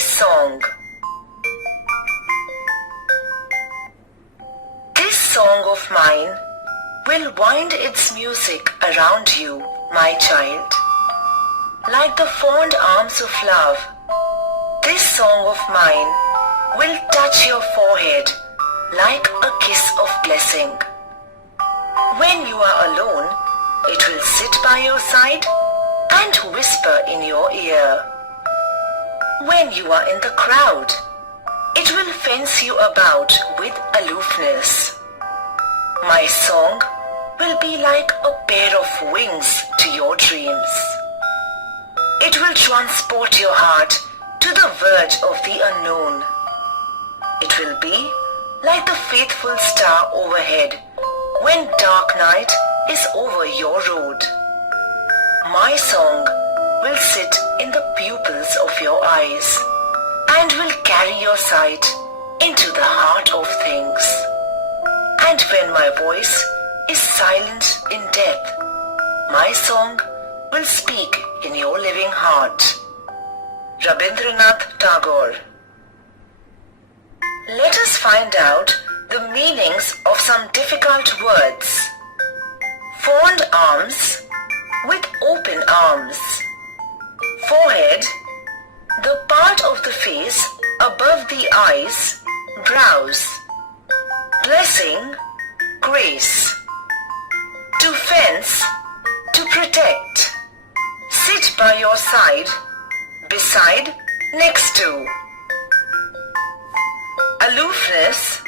My song. This song of mine will wind its music around you, my child. Like the fond arms of love, this song of mine will touch your forehead like a kiss of blessing. When you are alone, it will sit by your side and whisper in your ear. When you are in the crowd, it will fence you about with aloofness. My song will be like a pair of wings to your dreams. It will transport your heart to the verge of the unknown. It will be like the faithful star overhead when dark night is over your road. My song will sit in the pupils of your eyes and will carry your sight into the heart of things. And when my voice is silent in death, my song will speak in your living heart. Rabindranath Tagore Let us find out the meanings of some difficult words. Fond arms with open arms. Forehead, the part of the face above the eyes, brows. Blessing, grace. To fence, to protect. Sit by your side, beside, next to. Aloofness,